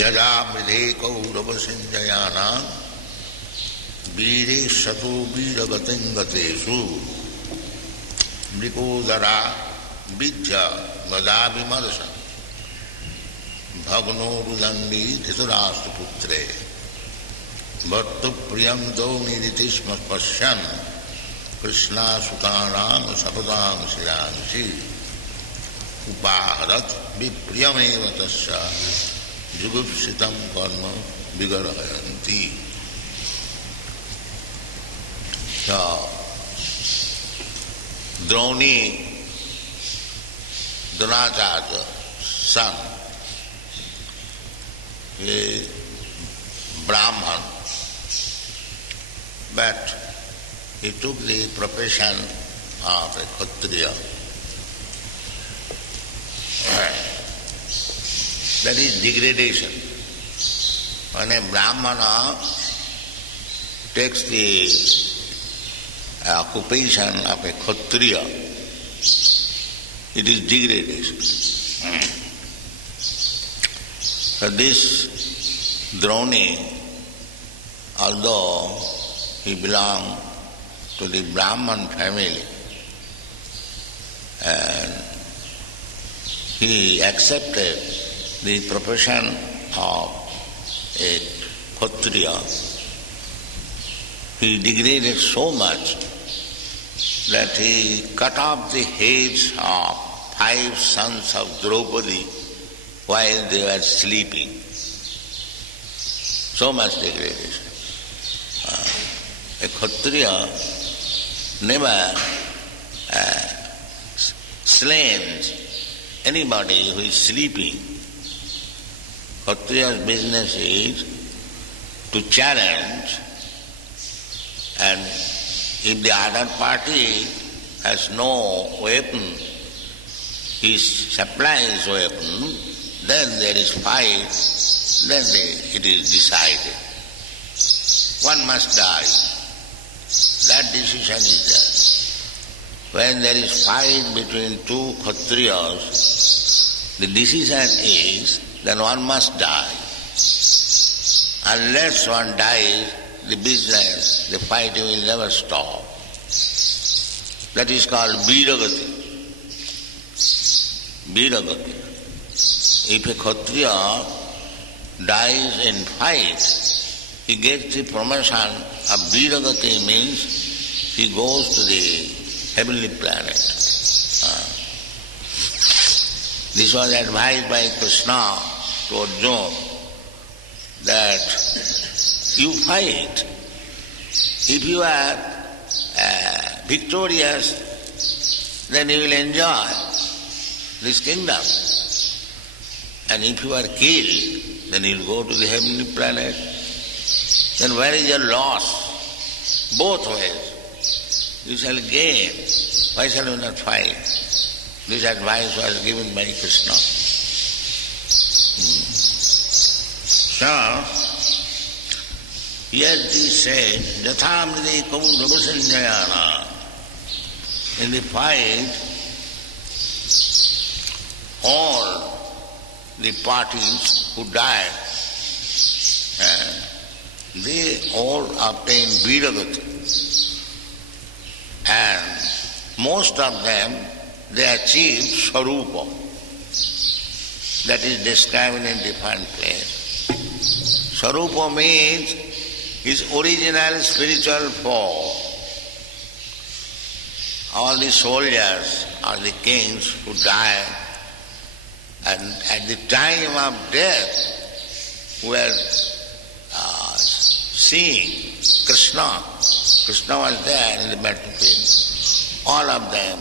जजा मृधे कौरव सिंजयाना वीरे शतो वीरगतिंगतेषु मृकोदरा बीज गदा विमर्श भग्नो रुदंडी धृतराष्ट्रपुत्रे भर्तुप्रियं दौनिदिति स्म पश्यन् कृष्णासुतानां सपदां शिरांसि उपाहरत् विप्रियमेव तस्य जुगुप्सितं कर्म विगर्हयन्ति. द्रोणी Dronacharya son, a Brahman, but he took the profession of a Kshatriya. That is degradation. When a Brahmana takes the occupation of a Kshatriya, it is degradation. So this Droni, although he belonged to the Brahman family, and he accepted the profession of a Kshatriya, he degraded so much that he cut off the heads of 5 sons of Draupadi while they were sleeping. So much degradation. A Kshatriya never slains anybody who is sleeping. Kshatriya's business is to challenge, and if the other party has no weapon, he supplies weapon, then there is fight, then it is decided. One must die. That decision is there. When there is fight between 2 Kshatriyas, the decision is then one must die. Unless one dies, the business, the fighting will never stop. That is called Viragati. Viragati. If a Kshatriya dies in fight, he gets the promotion of Viragati, means he goes to the heavenly planet. This was advised by Krishna to Arjuna that you fight. If you are victorious, then you will enjoy this kingdom. And if you are killed, then you will go to the heavenly planet. Then where is your loss? Both ways. You shall gain. Why shall you not fight? This advice was given by Krishna. So, here he said, Jathamride Kauravasanjayana. In the fight, all the parties who died, they all obtained Viragati. And most of them, they achieved Swarupa. That is described in a different place. Swarupa means his original spiritual form. All the soldiers or the kings who died, and at the time of death were seeing Krishna. Krishna was there in the battlefield. All of them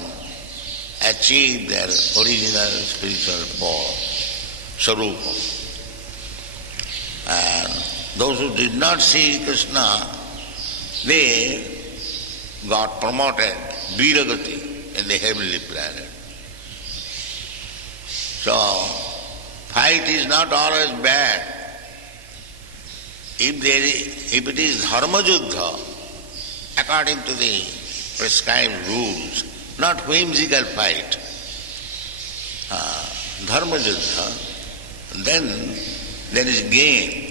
achieved their original spiritual form, Swarupa. And those who did not see Krishna, they got promoted, Viragati, in the heavenly planet. So, fight is not always bad. If it is Dharma Juddha, according to the prescribed rules, not whimsical fight, Dharma Juddha, then there is gain.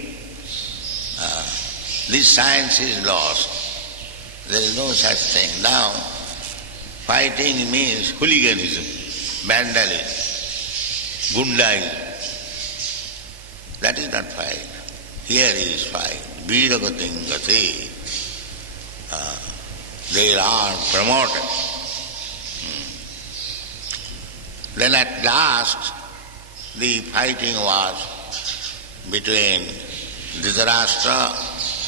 This science is lost. There is no such thing. Now, fighting means hooliganism, vandalism, gundaism. That is not fight. Here is fight. Viragatim gati. They are promoted. Then at last, the fighting was between Dhritarashtra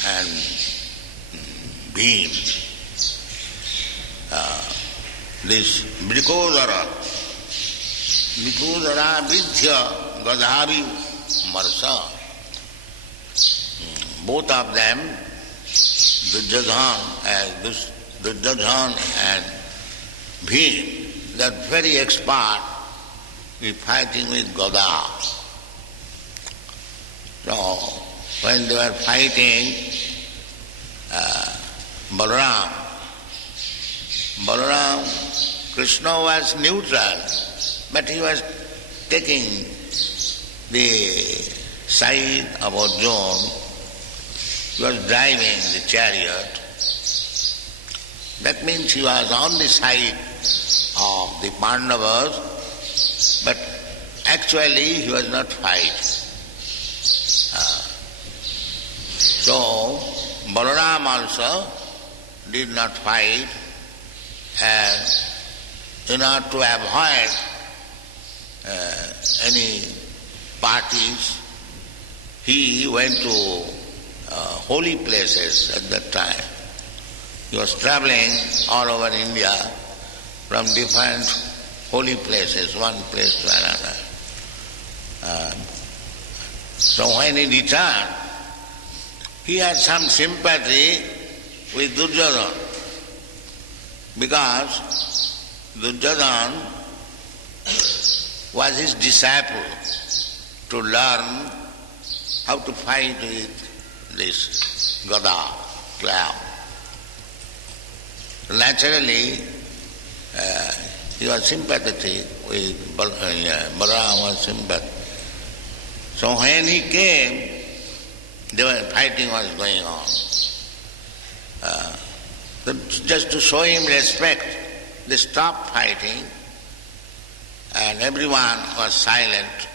and Bhim. This Vrikodara Vidya Gadhavi Marsa. Both of them, Duryodhana and Bhim, they are very expert in fighting with Gada. So, when they were fighting Balaram, Krishna was neutral, but he was taking the side of Arjuna. He was driving the chariot. That means he was on the side of the Pandavas, but actually he was not fighting. So, Balaram also did not fight, and in order to avoid any parties, he went to holy places at that time. He was traveling all over India from different holy places, one place to another. So when he returned, he had some sympathy with Duryodhana, because Duryodhana was his disciple to learn how to fight with this Gada, cloud. Naturally, he was sympathetic with Balaram was sympathetic. So when he came, fighting was going on. Just to show him respect, they stopped fighting and everyone was silent,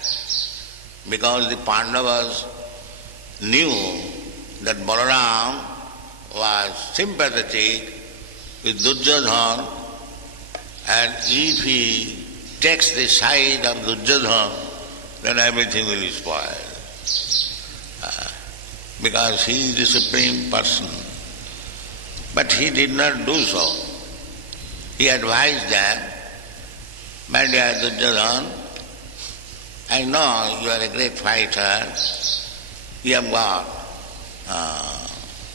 because the Pandavas knew that Balaram was sympathetic with Duryodhana, and if he takes the side of Duryodhana, then everything will be spoiled. Because he is the supreme person. But he did not do so. He advised them, "My dear Duryodhana, I know you are a great fighter, you have got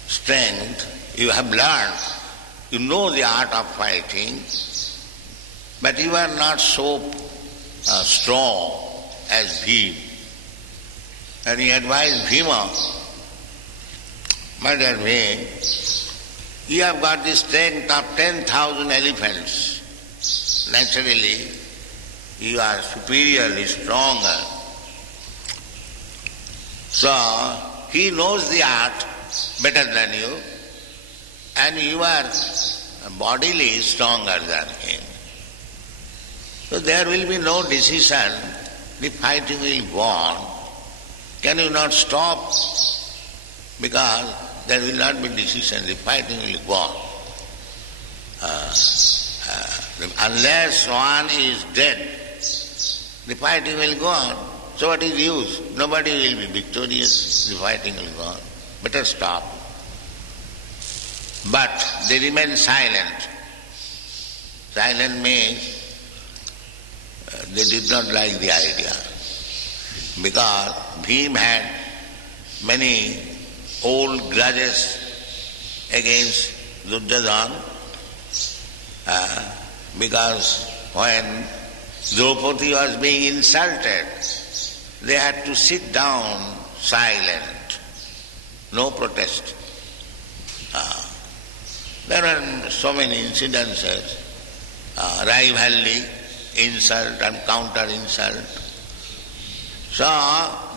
strength, you have learned, you know the art of fighting, but you are not so strong as Bhima." And he advised Bhima, "My dear Bhima, you have got the strength of 10,000 elephants. Naturally, you are superiorly stronger. So, he knows the art better than you, and you are bodily stronger than him. So there will be no decision, the fighting will go on. Can you not stop? Because there will not be decision, the fighting will go on. Unless one is dead, the fighting will go on. So what is use? Nobody will be victorious, the fighting will go on. Better stop." But they remain silent. Silent means they did not like the idea. Because Bhima had many old grudges against Duryodhana, because when Draupadi was being insulted, they had to sit down silent, no protest. There are so many incidences, rivalry, insult and counter-insult. So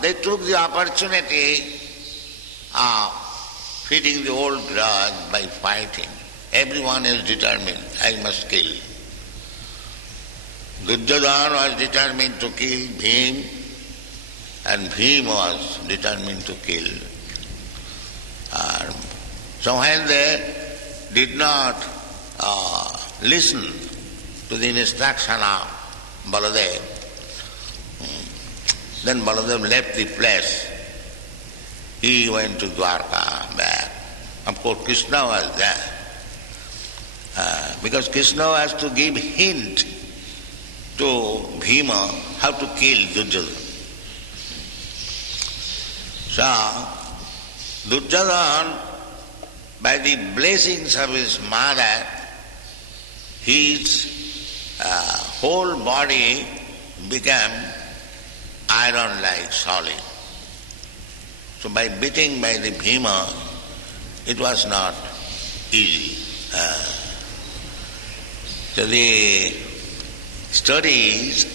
they took the opportunity of feeding the old grudge by fighting. Everyone is determined, I must kill. Duryodhana was determined to kill Bhim, and Bhim was determined to kill. So when they did not listen to the instruction of Baladev, then Baladev left the place. He went to Dwarka back. Of course, Krishna was there. Because Krishna has to give hint to Bhima how to kill Duryodhana. So, Duryodhana, by the blessings of his mother, his whole body became iron-like solid. So by beating by the Bhima, it was not easy. So the story is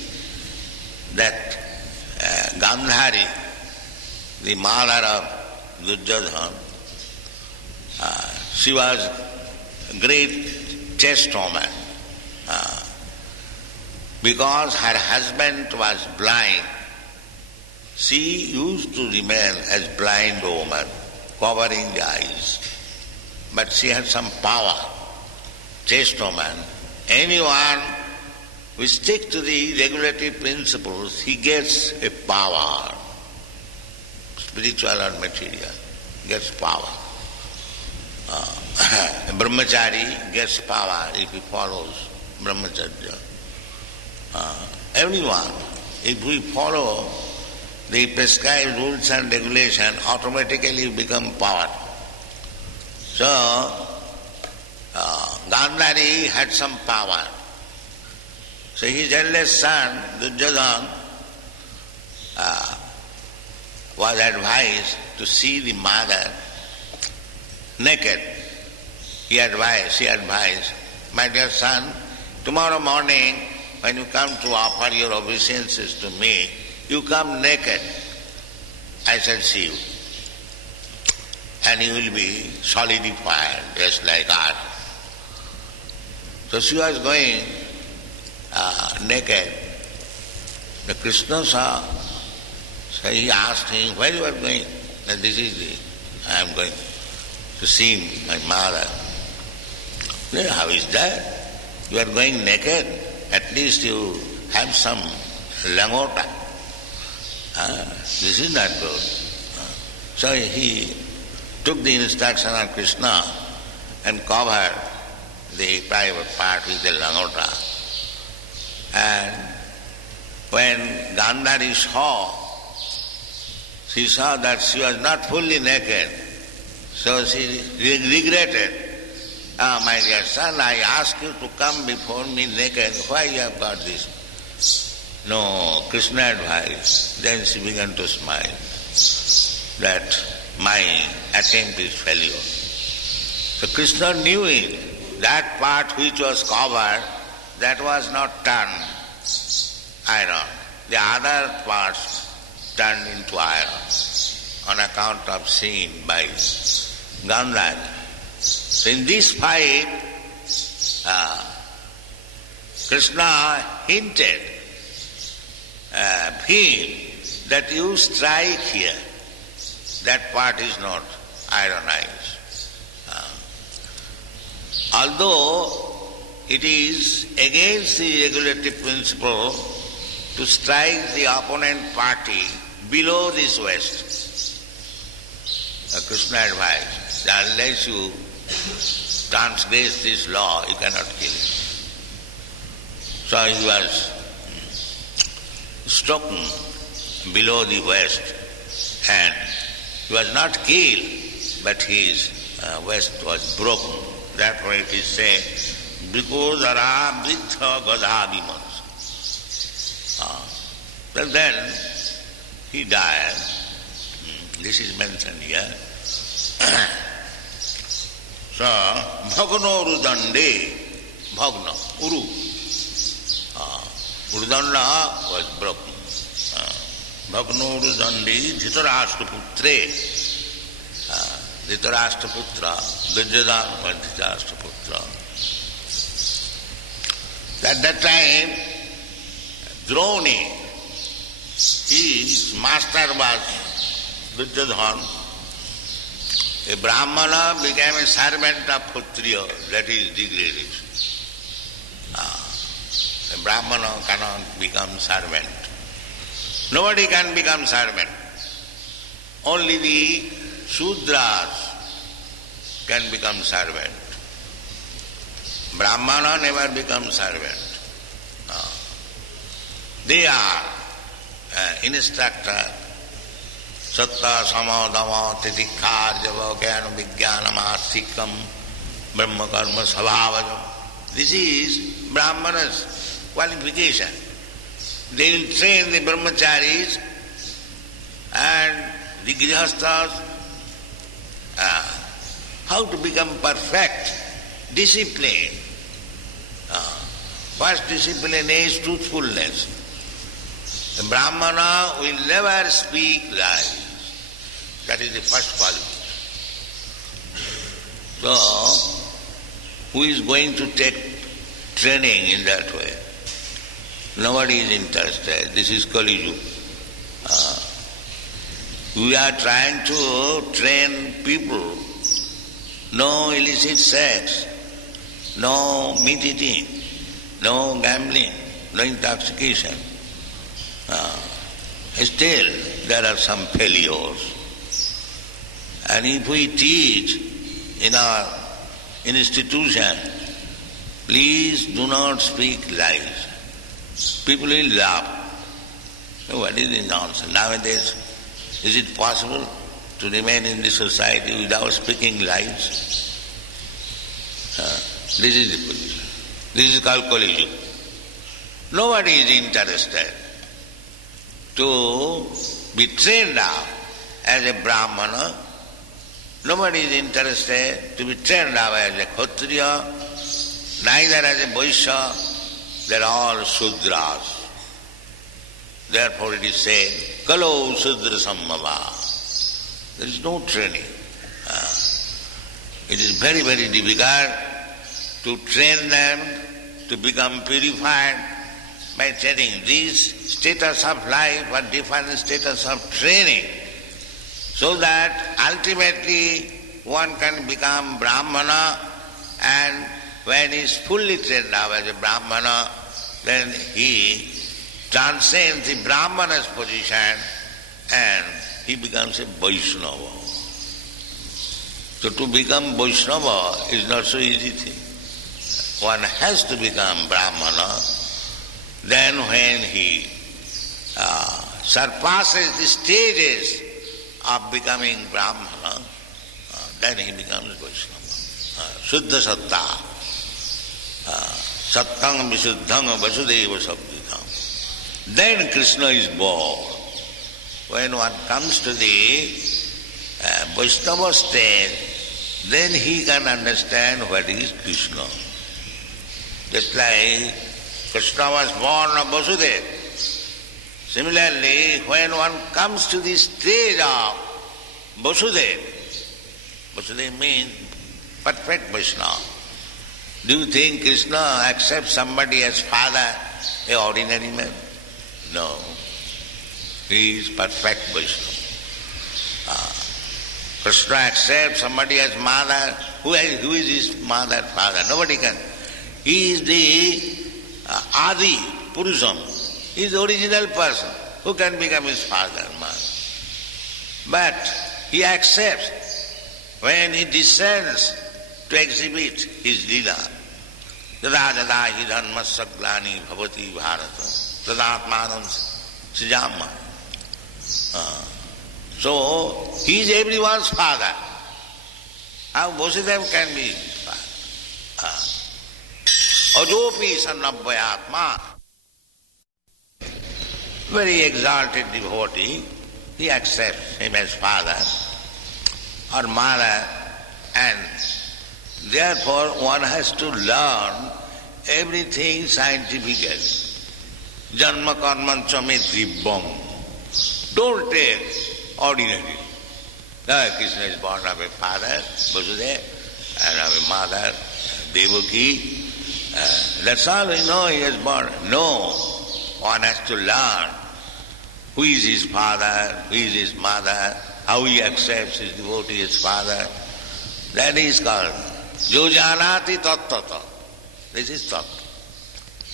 that Gandhari, the mother of Duryodhana, she was a great chaste woman. Because her husband was blind, she used to remain as blind woman, covering the eyes. But she had some power, chaste woman. Anyone who sticks to the regulative principles, he gets a power, spiritual or material, gets power. A brahmachari gets power if he follows brahmacharya. Everyone, if we follow the prescribed rules and regulation, automatically become power. So, Gandhari had some power. So his eldest son, Duryodhana, was advised to see the mother naked. She advised, my dear son, tomorrow morning when you come to offer your obeisances to me, you come naked. I shall see you. And you will be solidified, just like earth. So she was going naked. The Krishna saw, so he asked him, where you are going? And this is I am going to see my mother. How is that? You are going naked. At least you have some langota. This is not good. So he took the instruction of Krishna and covered the private part with the langota. And when Gandhari saw, she saw that she was not fully naked. So she regretted. My dear son, I asked you to come before me naked. Why you have got this? No, Krishna advised. Then she began to smile that my attempt is failure. So Krishna knew it. That part which was covered, that was not turned iron. The other parts turned into iron on account of sin by Gandhari. So in this fight, Krishna hinted him that you strike here, that part is not ironized. Although it is against the regulative principle to strike the opponent party below this waist. Krishna advised, unless you transgress this law, you cannot kill him. So he was struck below the waist and he was not killed, but his waist was broken. Therefore it is said, Brikodara Vriddha Gadha Vimans. Then he died. This is mentioned here. So, Bhagno Urudande, Bhagna, Uru. Urudanda was broken. Bhagnuru Dandi Dhritarashtraputre. Dhritarashtraputra, Duryodhana Dhritarashtraputra. At that time, Droni, his master was Duryodhana. A Brahmana became a servant of Kshatriya, that is degradation. A Brahmana cannot become servant. Nobody can become servant. Only the Shudras can become servant. Brahmana never becomes servant. They are instructor. Satta sama dhamma titikha java jnana vijnana mastikam brahma karma svabhavajam. This is Brahmana's qualification. They will train the brahmacharis and the grihasthas how to become perfect, discipline. First discipline is truthfulness. The Brahmana will never speak lies. That is the first qualification. So, who is going to take training in that way? Nobody is interested. This is Kali Yuga. We are trying to train people. No illicit sex, no meat eating, no gambling, no intoxication. Still, there are some failures. And if we teach in our institution, please do not speak lies. People will laugh. What is this nonsense? Nowadays, is it possible to remain in this society without speaking lies? This is the position. This is called Kali Yuga. Nobody is interested to be trained up as a Brahmana. Nobody is interested to be trained up as a Kshatriya, neither as a Vaishya. They are all Shudras. Therefore it is said, Kalo Shudra Sammava. There is no training. It is very, very difficult to train them to become purified by training. This status of life or different status of training, so that ultimately one can become Brahmana, and when he is fully trained up as a Brahmana, then he transcends the Brahmana's position and he becomes a Vaishnava. So to become Vaishnava is not so easy thing. One has to become Brahmana. Then when he surpasses the stages of becoming Brahmana, then he becomes Vaishnava. Shuddha Satta. Sattang Visuddhang Vasudeva Sabdhidham. Then Krishna is born. When one comes to the Vaishnava stage, then he can understand what is Krishna. Just like Krishna was born of Vasudeva. Similarly, when one comes to the stage of Vasudeva, Vasudeva means perfect Vaishnava. Do you think Krishna accepts somebody as father, an ordinary man? No. He is perfect Vaishnava. Krishna accepts somebody as mother. Who is his mother, father? Nobody can. He is the Adi Purusham. He is the original person. Who can become his father, mother? But he accepts when he descends to exhibit his lila. Yada jada hi dhanma saglani bhavati bharata tadatmanam sijama. So, he is everyone's father. How Vasudeva can be his father? Ajopi sannabhyatma. Very exalted devotee, he accepts him as father or mother, and therefore one has to learn everything scientifically. Janma karmancha me dibbam. Don't take ordinary. Krishna is born of a father, Vasudeva, and of a mother, Devaki. That's all we know he is born. No, one has to learn who is his father, who is his mother, how he accepts his devotee, his father. That is called Jojanati Tattata. This is Tattva.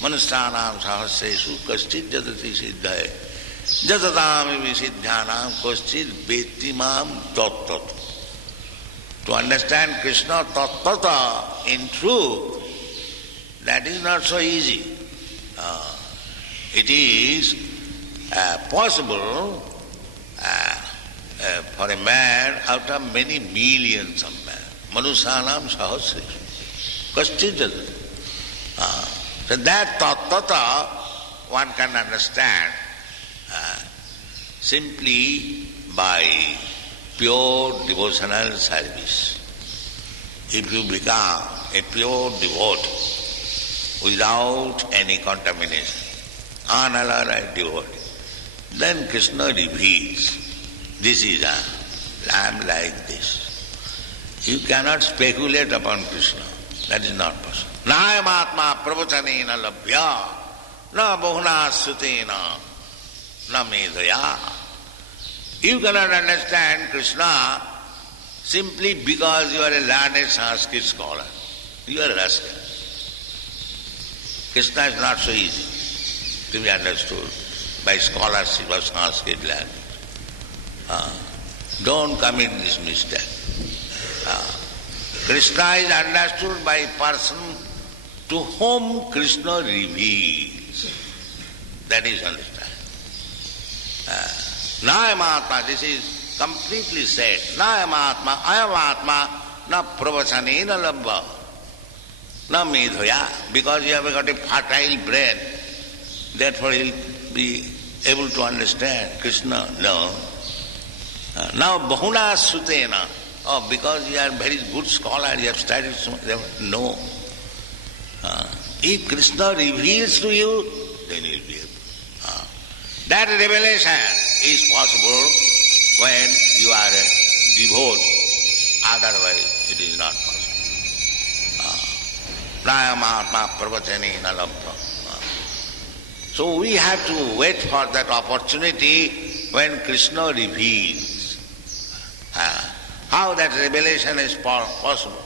Manusthanam sahasresu kaschid jatati siddhaye jatatam visiddhanam kaschid vetimam tattata. To understand Krishna tattata in truth, that is not so easy. It is possible for a man out of many millions of men. Manusthanam sahasresu kaschid jatati. So that tattata one can understand simply by pure devotional service. If you become a pure devotee without any contamination, unalloyed devotee, then Krishna reveals, this is I am like this. You cannot speculate upon Krishna. That is not possible. Nayamatma pravachanena labhya na bahuna sutena na medhaya. You cannot understand Krishna simply because you are a learned Sanskrit scholar. You are a rascal. Krishna is not so easy to be understood by scholarship of Sanskrit language. Don't commit this mistake. Krishna is understood by a person to whom Krishna reveals. That is understood. Nayamatma, this is completely said. Nayamatma, ayamatma, na pravachanena labha, na medhaya. Because you have got a fertile brain, therefore he will be able to understand Krishna. No. Now bahuna sutena. Oh, because you are very good scholar, you have studied so much. No. If Krishna reveals to you, then you will be able. That revelation is possible when you are a devotee. Otherwise, it is not possible. Nayamatma pravachanena labha. So we have to wait for that opportunity when Krishna reveals. How that revelation is possible?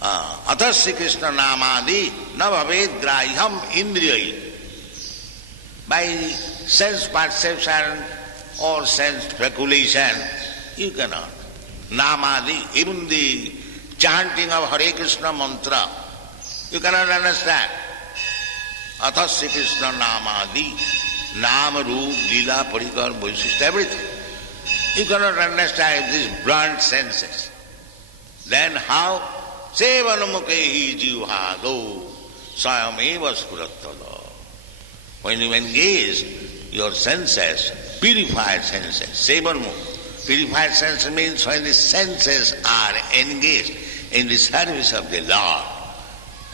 Atasya Krishna namadi na bhaved grahyam indriyai. By sense perception or sense speculation, you cannot. Namadi, even the chanting of Hare Krishna mantra, you cannot understand. Atasya Krishna namadi, nama, roop, lila, parikar, vaishishta, everything. You cannot understand these blunt senses. Then how? Sevanamukhehi jivhado sayameva spurattada. When you engage your senses, purified senses, sevanmukh, purified senses means when the senses are engaged in the service of the Lord,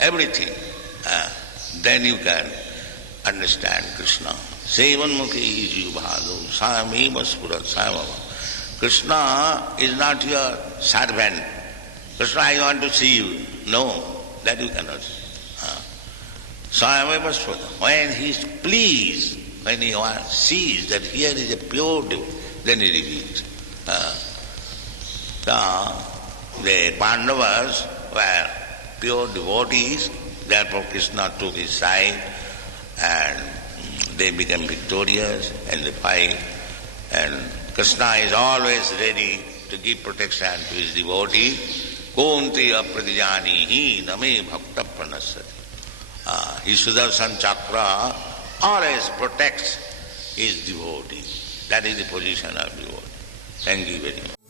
everything, then you can understand Krishna. Sevanmukhehi jivhado sayameva spurattada. Krishna is not your servant. Krishna, I want to see you. No, that you cannot see. When he is pleased, when he sees that here is a pure devotee, then he reveals. The Pandavas were pure devotees, therefore Krishna took his side and they became victorious in the fight. And Krishna is always ready to give protection to his devotee. Konti apratijanihi name bhakta pranasati. His Sudarshan Chakra always protects his devotee. That is the position of devotee. Thank you very much.